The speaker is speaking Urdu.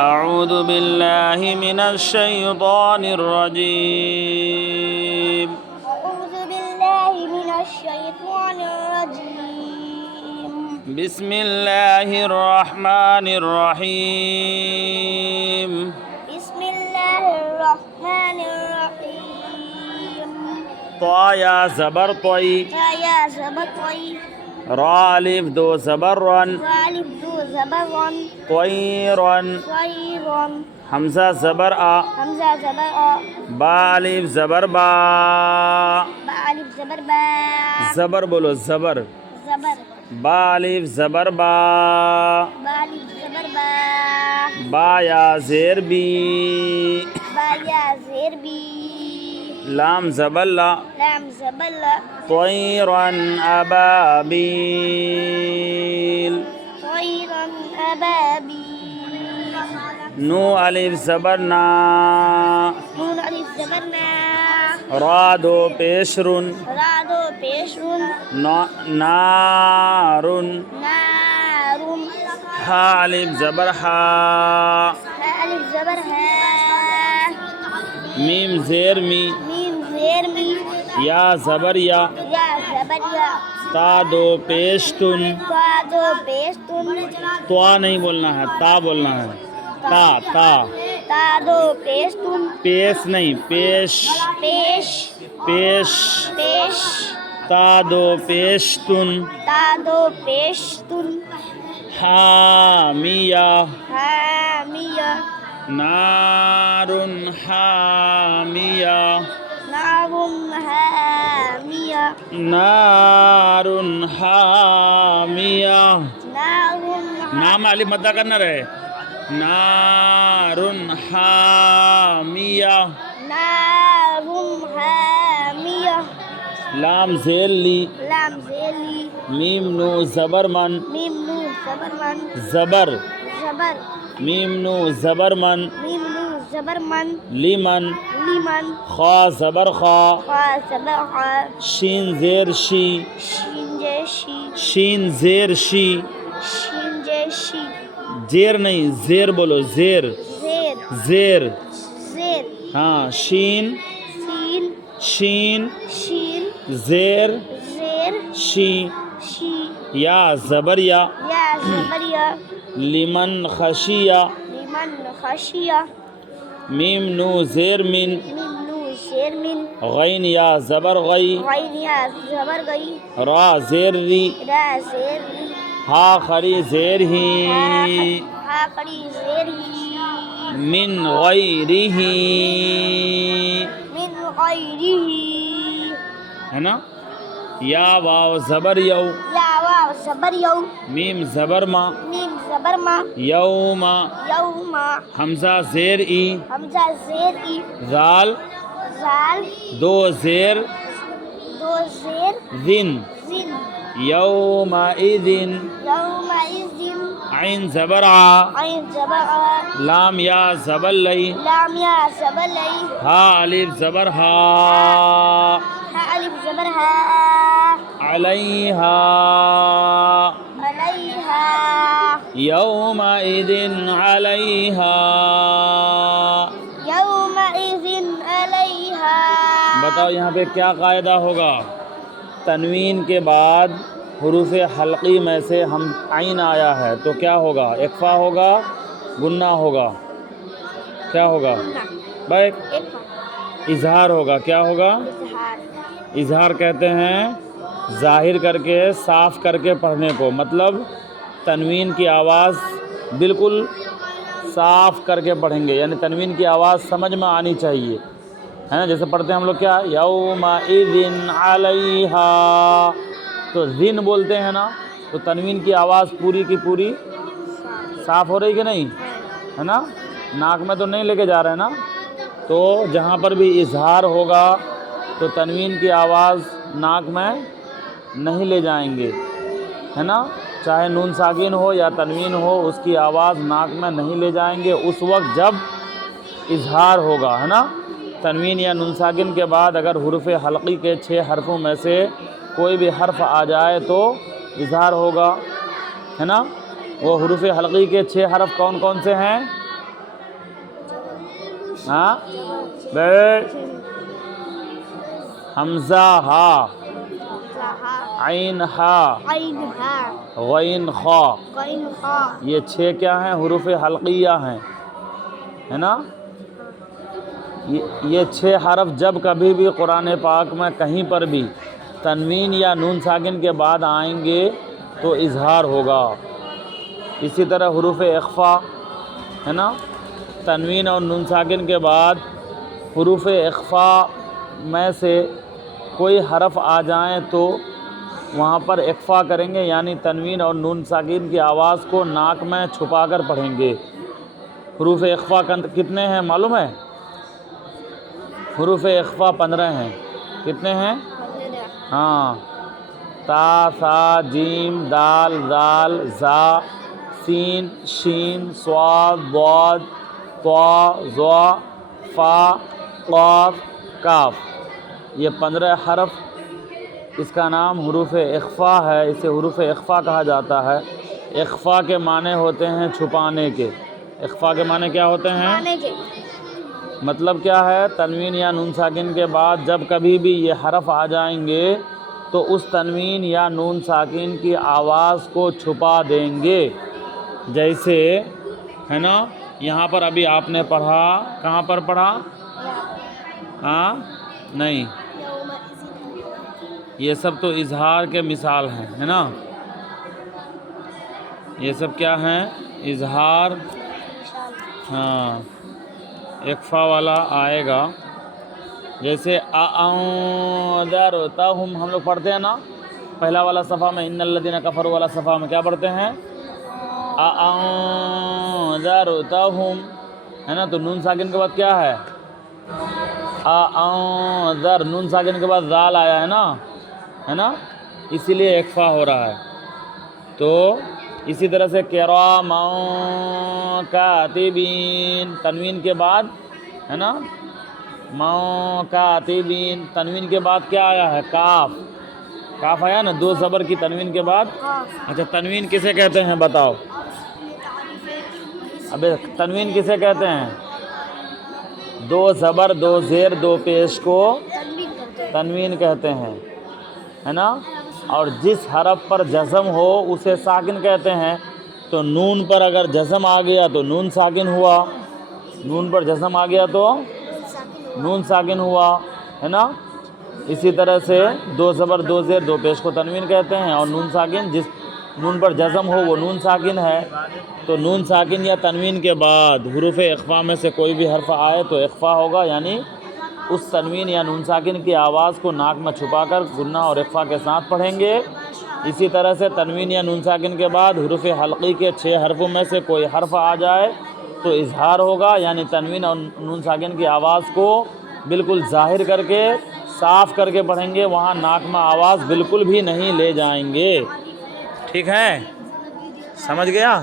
أعوذ بالله من الشيطان الرجيم. أعوذ بالله من الشيطان الرجيم. بسم الله الرحمن الرحيم. بسم الله الرحمن الرحيم. طا یا زبر طی، يا زبطي را الف دو زبر رن، غالب دو زبرا طیرن، طيرا حمزہ زبر آ، همزة زبر با الف زبر با، بألف زبر با زبر بولو زبر، زبر با الف زبر با، بألف زبر با با یا زیر بی، با يا زير بي لام زبر لا، لام زبر طیرن ابابیل، طيرا أبابيل نو الف زبر نا، نون ألف زبر نا را دو پیشرن، رادو بيشر نارن، نار ہا الف زبر ہا، ألف زبر ها میم زیر می، ميم زير مي یا زبر یا، يا زبر يا تا دو پیشتن، رادو بيشتن توا نہیں بولنا ہے، تا بولنا ہے، تا تا، تادو بيشتن پیش نہیں، پیش بيش پیش، بيش تا دو پیشتن، تادو بيشتن حامیہ، حامية نارن حامیہ، نار حامية نارن حامیہ، نار نام علی مدہ کرنا رہے، نارن حامیہ، نار حامية لام زیل لی، لام زيلي میم نو زبر من، ميم نون زبر من زبر، زبر میم نو زبر من، ميم نون زبر من لیمن، لمن خا زبر خا، خا زبر خا شین زیر شی، شين جيشي شین زیر شی، شين جيشي زیر نہیں زیر بولو، زیر زير زیر، زير ہاں شین سين شین شين زیر زير شی، شي یا زبر یا، يا زبر يا لمن خشیہ، لمن خشية میم نو زیر من، ميم نون زير من غین یا زبر غی، غين يا زبر غي را زیر ری، را زير ري ہا خری زیر ہی، ها قري زير من غیرہ، من غيره ہے نا، یا واو زبر یو، يا واو زبر يو میم زبر ما، ميم زبر ما یوم، يوم حمزہ زیر ای، همزة زير إي زال زال دو زیر دو زير ذن، زين یومئذ، يومئذ عین زبر آ، عين زبر لام یا زبر لئی، لام يا زبر لي ہا الف زبر ہا، ها ألف زبر ها علیہا، عليها یومئذ علیہا، يومئذ عليها بتاؤ یہاں پہ کیا قاعدہ ہوگا؟ تنوین کے بعد حروف حلقی میں سے ہم عین آیا ہے تو کیا ہوگا؟ اخفا ہوگا، گنہ ہوگا، کیا ہوگا بھائی؟ اظہار ہوگا، کیا ہوگا؟ إظهار اظہار کہتے ہیں ظاہر کر کے صاف کر کے پڑھنے کو، مطلب تنوین کی آواز بالکل صاف کر کے پڑھیں گے، یعنی تنوین کی آواز سمجھ میں آنی چاہیے، ہے نا؟ جیسے پڑھتے ہیں ہم لوگ کیا، یومئذ علیہا، تو ذن بولتے ہیں نا، تو تنوین کی آواز پوری کی پوری صاف ہو رہی کہ نہیں، ہے نا؟ ناک میں تو نہیں لے کے جا رہے ہیں نا؟ تو جہاں پر بھی اظہار ہوگا تو تنوین کی آواز ناک میں نہیں لے جائیں گے، ہے نا؟ چاہے نون ساکن ہو یا تنوین ہو، اس کی آواز ناک میں نہیں لے جائیں گے اس وقت جب اظہار ہوگا، ہے نا؟ تنوین یا نون ساکن کے بعد اگر حروف حلقی کے 6 حرفوں میں سے کوئی بھی حرف آ جائے تو اظہار ہوگا، ہے نا؟ وہ حروف حلقی کے 6 حرف کون کون سے ہیں؟ ہاں بیٹھ حمزہ ہا عین ہا عین ہا غین خا غین خا یہ 6 کیا ہیں حروف حلقیہ ہیں ہے نا یہ 6 حرف جب کبھی بھی قرآن پاک میں کہیں پر بھی تنوین یا نون ساکن کے بعد آئیں گے تو اظہار ہوگا اسی طرح حروف اخفا ہے نا تنوین اور نون ساکن کے بعد حروف اخفا میں سے کوئی حرف آ جائیں تو وہاں پر اخفا کریں گے یعنی تنوین اور نون ساکن کی آواز کو ناک میں چھپا کر پڑھیں گے حروف اخفا کتنے ہیں معلوم ہے حروف اخفا 15 ہیں کتنے ہیں ہاں تا ثا جیم دال ذال ذا سین شین صاد ضاد طا ظا فا قاف کاف یہ 15 حرف اس کا نام حروف اخفا ہے اسے حروف اخفا کہا جاتا ہے اخفا کے معنی ہوتے ہیں چھپانے کے اخفا کے معنی کیا ہوتے ہیں مطلب کیا ہے تنوین یا نون ساکن کے بعد جب کبھی بھی یہ حرف آ جائیں گے تو اس تنوین یا نون ساکن کی آواز کو چھپا دیں گے جیسے ہے نا یہاں پر ابھی آپ نے پڑھا کہاں پر پڑھا ہاں نہیں یہ سب تو اظہار کے مثال ہیں ہے نا یہ سب کیا ہیں اظہار ہاں اخفا والا آئے گا جیسے اَأَنذَرْتَهُمْ ہم لوگ پڑھتے ہیں نا پہلا والا صفحہ میں ان الذین کفروا والا صفحہ میں کیا پڑھتے ہیں اَأَنذَرْتَهُمْ ہے نا تو نون ساکن کے بعد کیا ہے اَأَنذَر نون ساکن کے بعد ذال آیا ہے نا اسی لیے اخفا ہو رہا ہے تو اسی طرح سے کراما کاتبین تنوین کے بعد ہے نا کاتبین تنوین کے بعد کیا آیا ہے کاف آیا نا 2 زبر کی تنوین کے بعد اچھا تنوین کسے کہتے ہیں بتاؤ ابے تنوین کسے کہتے ہیں 2 زبر 2 زیر 2 پیش کو تنوین کہتے ہیں ہے نا اور جس حرف پر جزم ہو اسے ساکن کہتے ہیں تو نون پر اگر جزم آ گیا تو نون ساکن ہوا نون پر جزم آ گیا تو نون ساکن ہوا ہے نا اسی طرح سے 2 زبر 2 زیر 2 پیش کو تنوین کہتے ہیں اور نون ساکن جس نون پر جزم ہو وہ نون ساکن ہے تو نون ساکن یا تنوین کے بعد حروف اخفا میں سے کوئی بھی حرف آئے تو اخفا ہوگا یعنی اس تنوین یا نون ساکن کی آواز کو ناک میں چھپا کر غنہ اور اخفا کے ساتھ پڑھیں گے اسی طرح سے تنوین یا نون ساکن کے بعد حروف حلقی کے 6 حرفوں میں سے کوئی حرف آ جائے تو اظہار ہوگا یعنی تنوین اور نون ساکن کی آواز کو بالکل ظاہر کر کے صاف کر کے پڑھیں گے وہاں ناک میں آواز بالکل بھی نہیں لے جائیں گے ٹھیک ہے سمجھ گیا